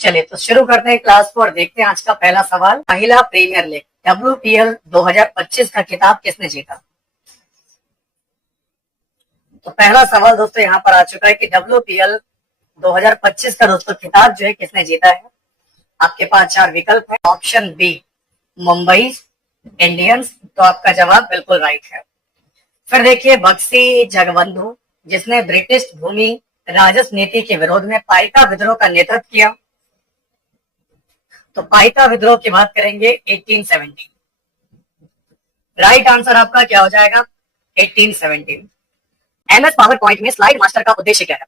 चलिए तो शुरू करते हैं क्लास को और देखते हैं आज का पहला सवाल। महिला प्रीमियर लीग WPL 2025 का खिताब किसने जीता? तो पहला सवाल दोस्तों यहाँ पर आ चुका है कि WPL 2025 का दोस्तों खिताब जो है किसने जीता है। आपके पास चार विकल्प है। ऑप्शन बी मुंबई इंडियंस, तो आपका जवाब बिल्कुल राइट है। फिर देखिए बक्सी जगबंधु, जिसने ब्रिटिश भूमि राजस्व नीति के विरोध में पाइका विद्रोह का नेतृत्व किया। तो पाइका विद्रोह की बात करेंगे 1817। राइट आंसर आपका क्या हो जाएगा? 1817। MS पावर पॉइंट में स्लाइड मास्टर का उद्देश्य क्या है?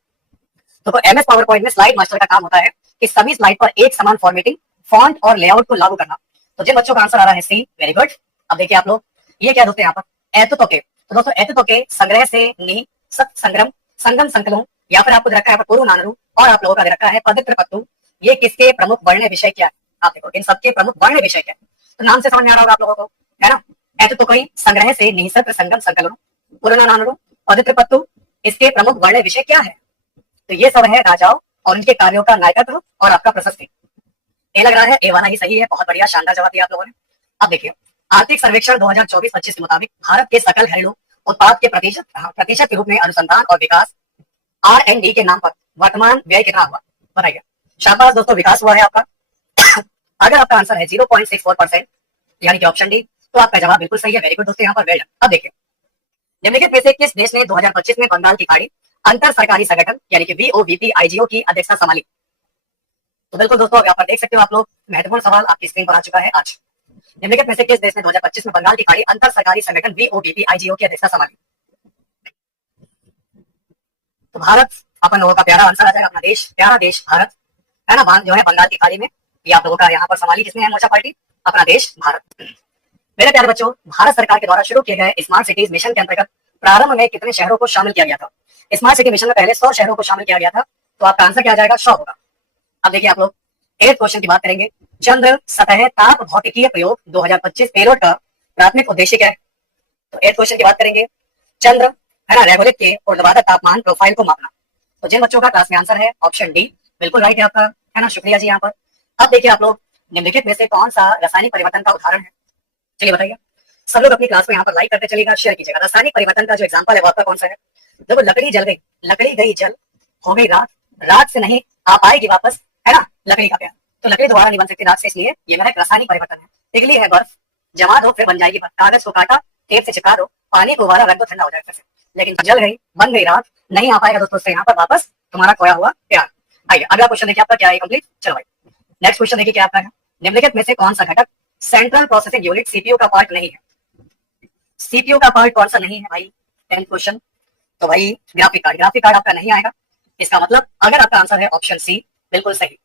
तो MS पावर पॉइंट में स्लाइड मास्टर का काम होता है कि सभी स्लाइड पर एक समान फॉर्मेटिंग, फॉन्ट और लेआउट को लागू करना। तो जिन बच्चों का आंसर आ रहा है सी, वेरी गुड। अब देखिए आप लोग, ये क्या दोस्तों यहाँ पर एतुतो के, तो दोस्तों एतुतो के संग्रह से नी सत संग्रम संगम संकलों, या फिर आपको रखा है पूर्व नानरू, और आप लोगों का रखा है पवित्र पत्तू। ये किसके प्रमुख वर्ण विषय क्या है? आप देखो इन सबके प्रमुख वर्ण विषय क्या है, तो नाम से समझ में आ रहा होगा आप लोगों को, है ना। एतुतो कई संग्रह से निसर्ग संगम संकलन, पूर्व नानरू, पवित्र पत्तू, इसके प्रमुख वर्ण विषय क्या है? तो ये सब है राजाओं और उनके कार्यों का नायकत्व और आपका प्रशस्ति। ये लग रहा है ए वाला ही सही है। बहुत बढ़िया, शानदार जवाब दिया आप लोगों ने। अब देखिए आर्थिक सर्वेक्षण 2024-25 के मुताबिक भारत के सकल घरेलू उत्पाद के प्रतिशत के रूप में अनुसंधान और विकास R&D के नाम पर वर्तमान व्यय कितना हुआ? बताइए। शाबाश दोस्तों, विकास हुआ है आपका। अगर आपका आंसर है 0.64%, यानी कि ऑप्शन डी, तो आपका जवाब बिल्कुल सही है। वेरी गुड दोस्तों, यहाँ पर वेल डन। अब देखिए निम्नलिखित में से किस देश ने 2025 में बंगाल की खाड़ी अंतर सरकारी संगठन यानी कि VOVP-IGO की अध्यक्षता संभाली? तो बिल्कुल दोस्तों यहाँ पर देख सकते हो आप लोग, महत्वपूर्ण सवाल आपकी स्क्रीन पर आ चुका है आज। निम्नलिखित में से किस देश ने 2025 में बंगाल की खाड़ी अंतर सरकारी संगठन VOVP-IGO की अध्यक्षता संभाली? तो भारत अपन लोगों का प्यारा आंसर आ जाएगा। अपना देश, प्यारा देश भारत, है ना। जो है बंगाल की खाड़ी में ये आप लोगों का यहाँ पर संभाली किसने है? मोर्चा पार्टी, अपना देश भारत। मेरे प्यारे बच्चों, भारत सरकार के द्वारा शुरू किए गए स्मार्ट सिटीज मिशन के अंतर्गत प्रारंभ में कितने शहरों को शामिल किया गया था? स्मार्ट सिटी मिशन में पहले 100 शहरों को शामिल किया गया था, तो आपका आंसर क्या आ जाएगा? 100 होगा। अब देखिए आप लोग 8th क्वेश्चन की बात करेंगे। चंद्र सतह ताप भौतिकीय प्रयोग 2025 पेलोड का प्राथमिक उद्देश्य क्या है? तो 8th क्वेश्चन की बात करेंगे। चंद्र, है ना, रेगोलित के ऊर्ध्वाधर तापमान प्रोफाइल को मापना। तो जिन बच्चों का क्लास में आंसर है ऑप्शन डी, बिल्कुल राइट है आपका, है ना। शुक्रिया जी यहाँ पर। अब देखिए आप लोग, निम्नलिखित में से कौन सा रासायनिक परिवर्तन का उदाहरण है? चलिए बताइए। सब लोग अपनी क्लास को यहाँ पर लाइक करते चलिएगा, शेयर कीजिएगा। रासायनिक परिवर्तन का जो एग्जांपल है वो आपका कौन सा है? देखो लकड़ी जल गई, लकड़ी गई जल, हो गई रात, रात से नहीं आ पाएगी वापस, है ना, लकड़ी का प्यार। तो लकड़ी दोबारा नहीं बन सकती रात से, इसलिए ये मेरा एक रासायनिक परिवर्तन है। पिघली है बर्फ, जमा दो फिर बन जाएगी बर्फ। कागज को काटा, टेप से चिपका दो, पानी को उबाला, रख दो ठंडा हो जाए फिर से। लेकिन जल गई, बन गई रात, नहीं आ पाएगा दोस्तों से यहाँ पर वापस तुम्हारा खोया हुआ प्यार। आइए अगला क्वेश्चन देखिए आपका क्या है कंप्लीट। चलो भाई नेक्स्ट क्वेश्चन देखिए क्या आपका है। निम्नलिखित में से कौन सा घटक सेंट्रल प्रोसेसिंग यूनिट CPU का पार्ट नहीं है? CPU का पार्ट कौन सा नहीं है भाई? 10th question. तो भाई ग्राफिक कार्ड, ग्राफिक कार्ड आपका नहीं आएगा। इसका मतलब अगर आपका आंसर है ऑप्शन सी, बिल्कुल सही।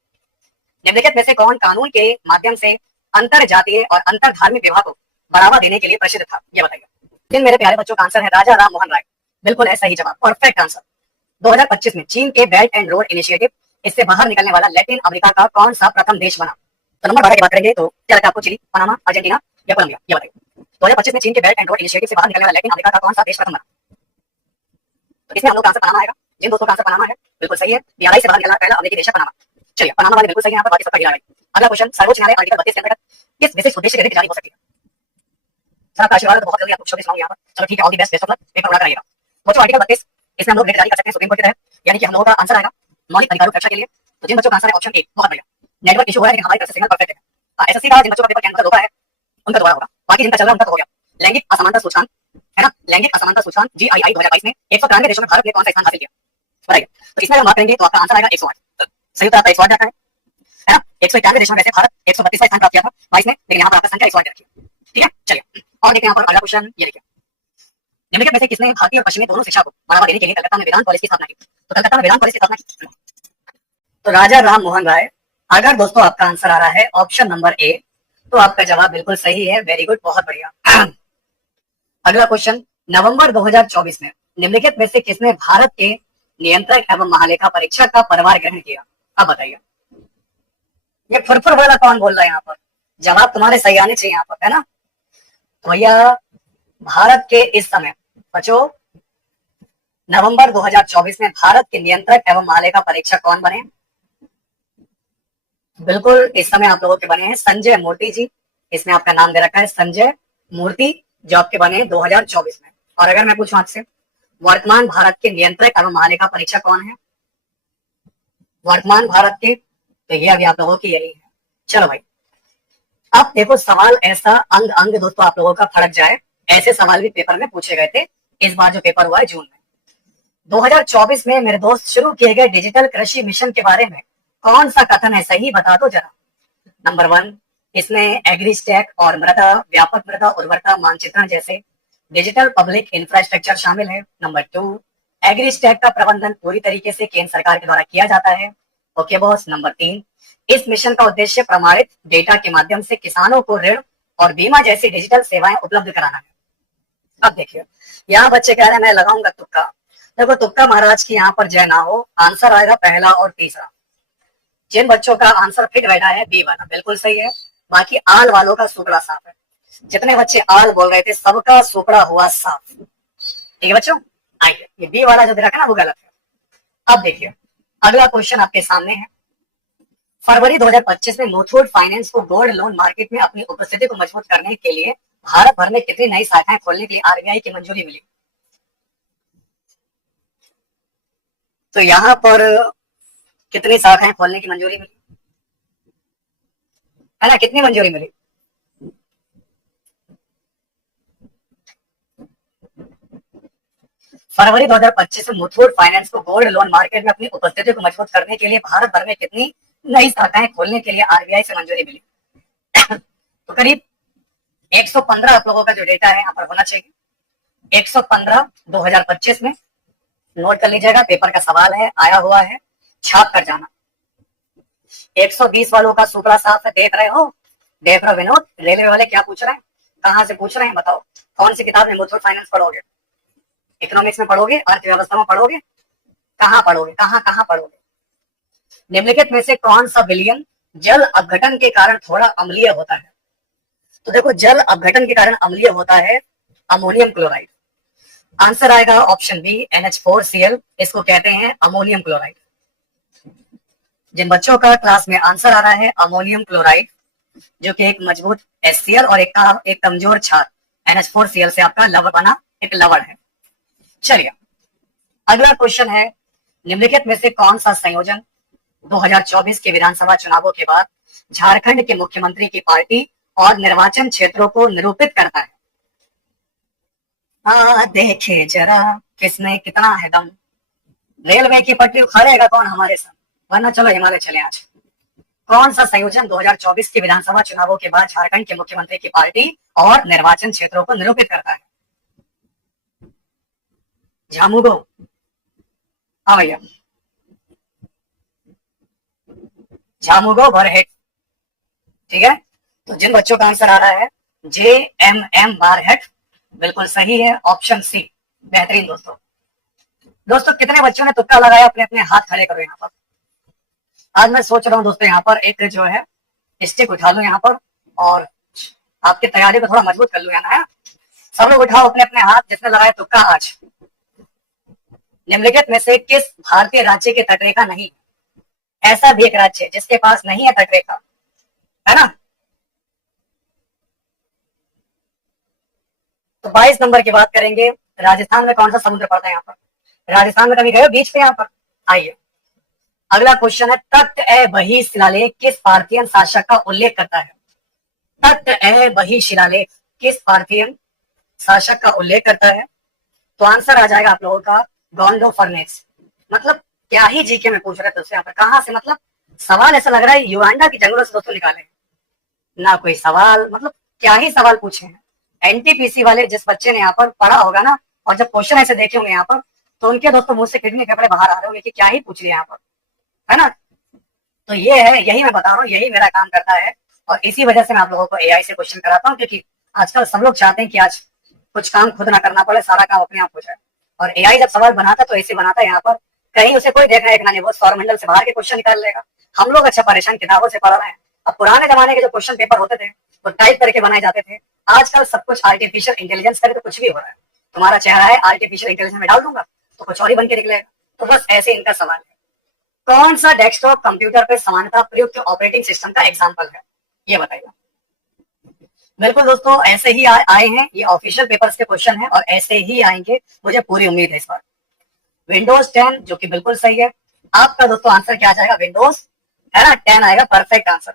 निम्नलिखित में से कौन कानून के माध्यम से अंतर जातीय और अंतर धार्मिक विवाह को बढ़ावा देने के लिए प्रसिद्ध था? ये बताइए। जिन मेरे प्यारे बच्चों का आंसर है राजा राम मोहन राय, बिल्कुल है सही जवाब, परफेक्ट आंसर। 2025 में चीन के बेल्ट एंड रोड इनिशिएटिव, इससे बाहर निकलने वाला लैटिन अमेरिका का कौन सा प्रथम देश बना? तो नंबर 12 की बात करेंगे तो क्या लगता है आपको? चिली, पनामा, अर्जेंटीना या कोलंबिया? ये बताइए। 2025 में चीन के बेल्ट एंड रोड इनिशिएटिव से बाहर निकलने वाला लैटिन अमेरिका का कौन सा देश प्रथम बना? तो इसमें हम लोग का आंसर पनामा आएगा। जिन दोस्तों का आंसर पनामा है बिल्कुल सही है। DRI से बाहर निकलना पहला अमेरिकी देश है पनामा। चलिए पनामा वाले बिल्कुल सही है यहाँ पर, बाकी सबका गिरा है। अगला क्वेश्चन, सर्वोच्च न्यायालय आर्टिकल 32 के अंतर्गत किस विशेष उद्देश्य के लिए जारी हो सकती है? सर आपका आशीर्वाद तो बहुत जल्दी आपको शोधे सुनाऊंगा यहाँ पर। चलो ठीक है, all the best, best of luck, paper पूरा कराइएगा। बच्चों आर्टिकल 32 इसमें हम लोग जारी कर सकते हैं सुप्रीम कोर्ट के तहत, यानी कि हम लोगों का आंसर आएगा मौलिक अधिकारों की रक्षा के लिए। तो जिन बच्चों का आंसर है ऑप्शन ए, बहुत बढ़िया। नेटवर्क इशू हो रहा है लेकिन हमारी तरफ से सिग्नल परफेक्ट है। SSC का जिन बच्चों का पेपर कैंसिल होता है उनका दोबारा होगा, बाकी जिनका चल रहा है उनका तो हो गया। लैंगिक असमानता सूचकांक, है ना, लैंगिक असमानता सूचकांक GII 2022 में 193 देशों में भारत ने कौन सा स्थान हासिल किया? बताइए। तो इसमें हम बात करेंगे तो आपका आंसर आएगा 108। सही उत्तर आपका 108 जाता है ना। 191 देशों में से भारत 132 का स्थान प्राप्त किया था 22 में, लेकिन यहाँ पर आपका संख्या 108 रखी है। ठीक है, चलिए और देखते हैं यहाँ पर अगला क्वेश्चन। ये देखिए निम्नलिखित में से किसने भारतीय और पश्चिमी दोनों शिक्षा को बढ़ावा देने के लिए कलकत्ता में वेदांत कॉलेज की स्थापना की? तो कलकत्ता में वेदांत कॉलेज की स्थापना की तो राजा राम मोहन राय। अगर दोस्तों आपका आंसर आ रहा है ऑप्शन नंबर ए, तो आपका जवाब बिल्कुल सही है। वेरी गुड, बहुत बढ़िया। अगला क्वेश्चन, नवंबर 2024 में निम्नलिखित में से किसने भारत के नियंत्रक एवं महालेखा परीक्षक का पदभार ग्रहण किया? अब बताइए। ये फुरफुर वाला कौन बोल रहा है यहाँ पर? जवाब तुम्हारे सही आने चाहिए यहाँ पर, है ना। तो भैया भारत के इस समय बच्चों नवंबर 2024 में भारत के नियंत्रक एवं महालेखा परीक्षक कौन बने? बिल्कुल इस समय आप लोगों के बने हैं संजय मूर्ति जी। इसमें आपका नाम दे रखा है संजय मूर्ति, जो आपके बने हैं 2024 में। और अगर मैं पूछूं आपसे, वर्तमान भारत के नियंत्रक एवं महालेखा परीक्षक कौन है? वर्तमान भारत के, तो ये अभी आप लोगों की यही है। चलो भाई, अब देखो सवाल ऐसा अंग अंग दोस्तों आप लोगों का फड़क जाए, ऐसे सवाल भी पेपर में पूछे गए थे इस बार जो पेपर हुआ है जून में। 2024 में मेरे दोस्त शुरू किए गए डिजिटल कृषि मिशन के बारे में कौन सा कथन है, सही बता दो जरा। नंबर 1, इसमें एग्रीस्टैक और मृदा व्यापक मृदा उर्वरता मानचित्रण जैसे डिजिटल पब्लिक इंफ्रास्ट्रक्चर शामिल है। नंबर 2, एग्रीस्टैक का प्रबंधन पूरी तरीके से केंद्र सरकार के द्वारा किया जाता है। Okay boss. नंबर 3, इस मिशन का उद्देश्य प्रमाणित डेटा के माध्यम से किसानों को ऋण और बीमा जैसी डिजिटल सेवाएं उपलब्ध कराना है। अब देखिए, यहाँ बच्चे कह रहे हैं मैं लगाऊंगा तुक्का। देखो तुक्का महाराज की यहाँ पर जय ना हो, आंसर आएगा पहला और तीसरा। जिन बच्चों का आंसर फिट बैठा है बी वाला बिल्कुल सही है, बाकी आल वालों का सुपड़ा साफ है। जितने बच्चे आल बोल रहे थे सबका सुपड़ा हुआ साफ। ठीक है बच्चों, आइए ये बी वाला जो दे रखा है ना वो गलत है। अब देखिए अगला क्वेश्चन आपके सामने है। फरवरी 2025 में मुथूट फाइनेंस को गोल्ड लोन मार्केट में अपनी उपस्थिति को मजबूत करने के लिए भारत भर में कितनी नई शाखाएं खोलने के लिए आरबीआई की मंजूरी मिली? तो यहाँ पर कितनी शाखाएं खोलने की मंजूरी मिली है ना, कितनी मंजूरी मिली? फरवरी 2025 में मुथूट फाइनेंस को गोल्ड लोन मार्केट में अपनी उपस्थिति को मजबूत करने के लिए भारत भर में कितनी नई शाखाएं खोलने के लिए आरबीआई से मंजूरी मिली? तो करीब 115 आप लोगों का जो डेटा है यहाँ पर होना चाहिए। 115 2025 में नोट कर लीजिएगा, पेपर का सवाल है, आया हुआ है, छाप कर जाना। 120 वालों का सुपड़ा साफ है, देख रहे हो? देख रहे हो विनोद? रेलवे वाले क्या पूछ रहे हैं, कहाँ से पूछ रहे हैं बताओ? कौन सी किताब में मुथूट फाइनेंस पढ़ोगे? इकोनॉमिक्स में पढ़ोगे? अर्थव्यवस्था में पढ़ोगे? कहाँ पढ़ोगे, कहाँ कहाँ पढ़ोगे? निम्नलिखित में से कौन सा विलयन जल अपघटन के कारण थोड़ा अम्लीय होता है? तो देखो जल अपघटन के कारण अम्लीय होता है अमोनियम क्लोराइड। आंसर आएगा ऑप्शन बी NH4Cl, इसको कहते हैं अमोनियम क्लोराइड। जिन बच्चों का क्लास में आंसर आ रहा है अमोनियम क्लोराइड, जो कि एक मजबूत HCl और एक कमजोर क्षार NH4Cl से आपका लवण बना एक लवण है। चलिए अगला क्वेश्चन है, निम्नलिखित में से कौन सा संयोजन 2024 के विधानसभा चुनावों के बाद झारखंड के मुख्यमंत्री की पार्टी और निर्वाचन क्षेत्रों को निरूपित करता है? देखे जरा किसमें कितना है दम। रेलवे की पटरी उखाड़ेगा कौन हमारे साथ, वरना चलो हिमालय चले आज। कौन सा संयोजन 2024 के विधानसभा चुनावों के बाद झारखंड के मुख्यमंत्री की पार्टी और निर्वाचन क्षेत्रों को निरूपित करता है? झामुगो। हाँ भैया, झामुगो बरहेट। ठीक है, तो जिन बच्चों का आंसर आ रहा है JMM बारहेट, बिल्कुल सही है, ऑप्शन सी। बेहतरीन दोस्तों। दोस्तों कितने बच्चों ने तुक्का लगाया, अपने अपने हाथ खड़े करो यहाँ पर। आज मैं सोच रहा हूँ दोस्तों यहाँ पर एक जो है स्टिक उठा लूं यहाँ पर और आपकी तैयारी को थोड़ा मजबूत कर लूं यहाँ है। सब लोग उठाओ अपने अपने हाथ जिसने लगाया तुक्का आज। निम्नलिखित में से किस भारतीय राज्य की तटरेखा नहीं? ऐसा भी एक राज्य जिसके पास नहीं है तटरेखा, है ना? तो 22 नंबर की बात करेंगे, राजस्थान में कौन सा समुद्र पड़ता है यहाँ पर? राजस्थान में कभी गए बीच पे यहाँ पर? आइए अगला क्वेश्चन है, तख्त ए बही शिलालेख किस पार्थियन शासक का उल्लेख करता है? तख्त ए बही शिलालेख किस पार्थियन शासक का उल्लेख करता है? तो आंसर आ जाएगा आप लोगों का गोंडो फर्नेक्स। मतलब क्या ही जीके में पूछ रहे थे उससे यहाँ पर, कहाँ से? मतलब सवाल ऐसा लग रहा है युगांडा की जंगलों से दोस्तों निकाले ना कोई सवाल, मतलब क्या ही सवाल पूछे हैं। एनटीपीसी वाले जिस बच्चे ने यहाँ पर पढ़ा होगा ना, और जब क्वेश्चन ऐसे देखे होंगे यहाँ पर, तो उनके दोस्तों मुंह से किडनी कपड़े बाहर आ रहे होंगे कि क्या ही पूछ लिया यहाँ पर, है ना? तो ये है, यही मैं बता रहा हूँ, यही मेरा काम करता है और इसी वजह से मैं आप लोगों को एआई से क्वेश्चन कराता हूँ, क्योंकि आजकल सब लोग चाहते हैं कि आज कुछ काम खुद ना करना पड़े, सारा काम अपने आप हो जाए। और एआई जब सवाल बनाता तो ऐसे बनाता है यहाँ पर, कहीं उसे कोई देखना देखना नहीं, वो सौरमंडल से बाहर के क्वेश्चन निकाल लेगा। हम लोग अच्छा परेशान किताबों से पढ़ रहे हैं। अब पुराने जमाने के जो क्वेश्चन पेपर होते थे वो टाइप करके बनाए जाते थे, आजकल सब कुछ आर्टिफिशियल इंटेलिजेंस करे तो कुछ भी हो रहा है। तुम्हारा चेहरा है आर्टिफिशियल इंटेलिजेंस में डाल दूंगा तो कुछ और ही बन के निकलेगा। तो बस ऐसे इनका सवाल है। कौन सा डेस्कटॉप कंप्यूटर पे सामान्यतः प्रयुक्त ऑपरेटिंग सिस्टम का एग्जाम्पल है, ये बताइए। बिल्कुल दोस्तों, ऐसे ही आए हैं, ये ऑफिशियल पेपर्स के क्वेश्चन है और ऐसे ही आएंगे, मुझे पूरी उम्मीद है इस बार। विंडोज 10 जो कि बिल्कुल सही है। आपका दोस्तों आंसर क्या जाएगा, विंडोज है ना, 10 आएगा, परफेक्ट आंसर।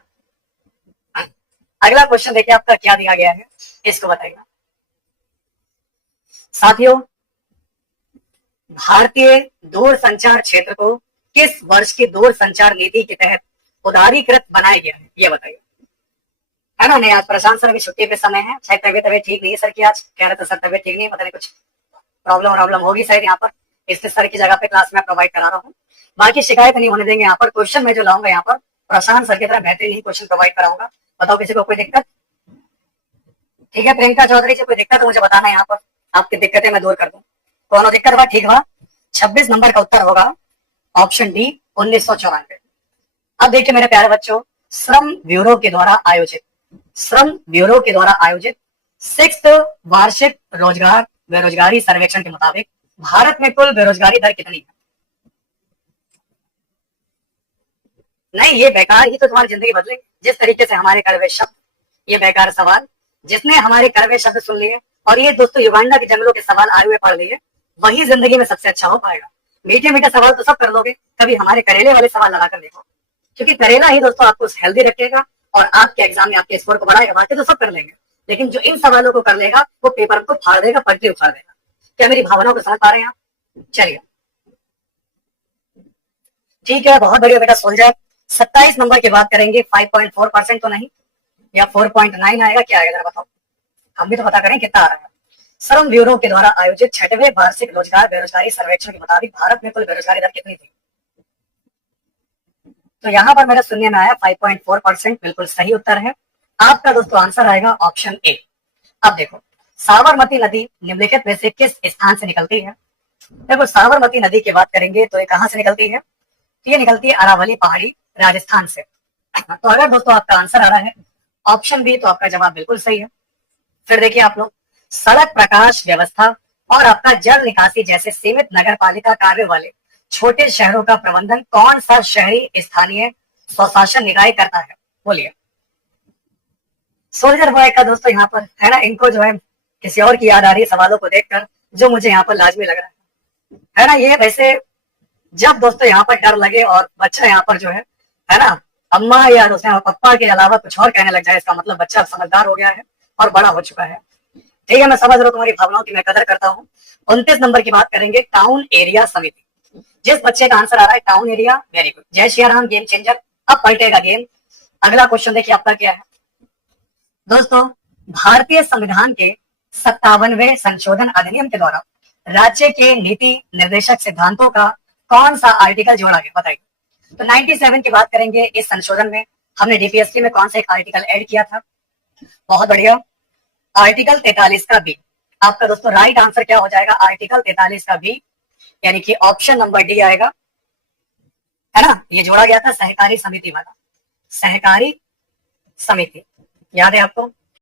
अगला क्वेश्चन देखिए आपका क्या दिया गया है, इसको बताइएगा। साथियों, भारतीय दूरसंचार क्षेत्र को किस वर्ष की दूरसंचार नीति के तहत उदारीकृत बनाया गया है, ये बताइए। है ना, नहीं आज प्रशांत सर भी छुट्टी पे समय है, शायद तबियत ठीक नहीं है सर की, आज कह रहे थे सर तबियत ठीक नहीं है, पता नहीं कुछ प्रॉब्लम होगी शायद यहाँ पर, इसलिए सर की जगह पे क्लास में प्रोवाइड करा रहा हूँ। बाकी शिकायत नहीं होने देंगे यहाँ पर। क्वेश्चन मैं जो लाऊंगा यहाँ पर प्रशांत सर की तरह बेहतरीन ही क्वेश्चन प्रोवाइड कराऊंगा। बताओ किसी को कोई दिक्कत? ठीक है, प्रियंका चौधरी से कोई दिक्कत तो मुझे बताना है यहाँ पर, आपकी दिक्कतें मैं दूर कर दूं। कौन दिक्कत हुआ? ठीक हुआ, 26 नंबर का उत्तर होगा ऑप्शन डी 1994। अब देखिए मेरे प्यारे बच्चों, श्रम ब्यूरो के द्वारा आयोजित 6th वार्षिक रोजगार बेरोजगारी सर्वेक्षण के मुताबिक भारत में कुल बेरोजगारी दर कितनी है? नहीं, ये बेकार ही तो तुम्हारी जिंदगी बदलेंगे, जिस तरीके से हमारे कड़वे शब्द, ये बेकार सवाल, जिसने हमारे कड़वे शब्द सुन लिए और ये दोस्तों युगांडा के जंगलों के सवाल आए हुए पढ़ लिए, वही जिंदगी में सबसे अच्छा हो पाएगा। मीठे मीठे सवाल तो सब कर लोगे, कभी हमारे करेले वाले सवाल लगाकर देखो, क्योंकि करेला ही दोस्तों आपको हेल्दी रखेगा और आपके एग्जाम में आपके स्कोर को बढ़ाएगा। बाकी तो सब कर लेंगे, लेकिन जो इन सवालों को कर लेगा वो पेपर को फाड़ देगा, पटरी उखाड़ देगा। क्या मेरी भावनाओं को समझ पा रहे हैं आप? चलिए ठीक है, बहुत बढ़िया बेटा सोल्जर। 27 नंबर की बात करेंगे, 5.4% तो नहीं, या 4.9 आएगा, क्या आएगा जरा बताओ, हम भी तो पता करें कितना आ रहा है। श्रम ब्यूरो के द्वारा आयोजित 6वें वार्षिक रोजगार बेरोजगारी सर्वेक्षण के मुताबिक भारत में कुल बेरोजगारी दर कितनी थी? तो यहाँ पर मेरा सुनने में आया 5.4%, बिल्कुल सही उत्तर है। आपका दोस्तों आंसर आएगा ऑप्शन ए। अब देखो, साबरमती नदी निम्नलिखित में से किस स्थान से निकलती है? देखो, साबरमती नदी की बात करेंगे तो ये कहां से निकलती है? ये निकलती है अरावली पहाड़ी, राजस्थान से। तो अगर दोस्तों आपका आंसर आ रहा है ऑप्शन बी, तो आपका जवाब बिल्कुल सही है। फिर देखिए आप लोग, सड़क प्रकाश व्यवस्था और आपका जल निकासी जैसे सीमित नगर पालिका कार्य वाले छोटे शहरों का प्रबंधन कौन सा शहरी स्थानीय स्वशासन निकाय करता है? बोलिए। सोल्जर बॉय का दोस्तों यहाँ पर है ना, इनको जो है किसी और की याद आ रही है सवालों को देखकर, जो मुझे यहाँ पर लाजमी लग रहा है ना। ये वैसे जब दोस्तों यहाँ पर डर लगे और बच्चा यहाँ पर जो है ना, अम्मा या दोस्तों पप्पा के अलावा कुछ और कहने लग जाए, इसका मतलब बच्चा समझदार हो गया है और बड़ा हो चुका है। ठीक है, मैं समझ रहा हूँ तुम्हारी भावनाओं की, मैं कदर करता हूँ। 29 नंबर की बात करेंगे, टाउन एरिया समिति। जिस बच्चे का आंसर आ रहा है टाउन एरिया, वेरी गुड, जय श्री राम गेम चेंजर। अब पलटेगा गेम। अगला क्वेश्चन देखिए आपका क्या है दोस्तों। भारतीय संविधान के 57वें संशोधन अधिनियम के द्वारा राज्य के नीति निर्देशक सिद्धांतों का कौन सा आर्टिकल जोड़ा गया? बताइए। तो 97 की बात करेंगे, इस संशोधन में हमने डीपीएससी में कौन सा एक आर्टिकल ऐड किया था? बहुत बढ़िया, आर्टिकल 43 का बी। आपका दोस्तों राइट आंसर क्या हो जाएगा? आर्टिकल 43 का बी, यानी कि ऑप्शन नंबर डी आएगा, है ना। ये जोड़ा गया था सहकारी समिति वाला, सहकारी समिति, याद है आपको?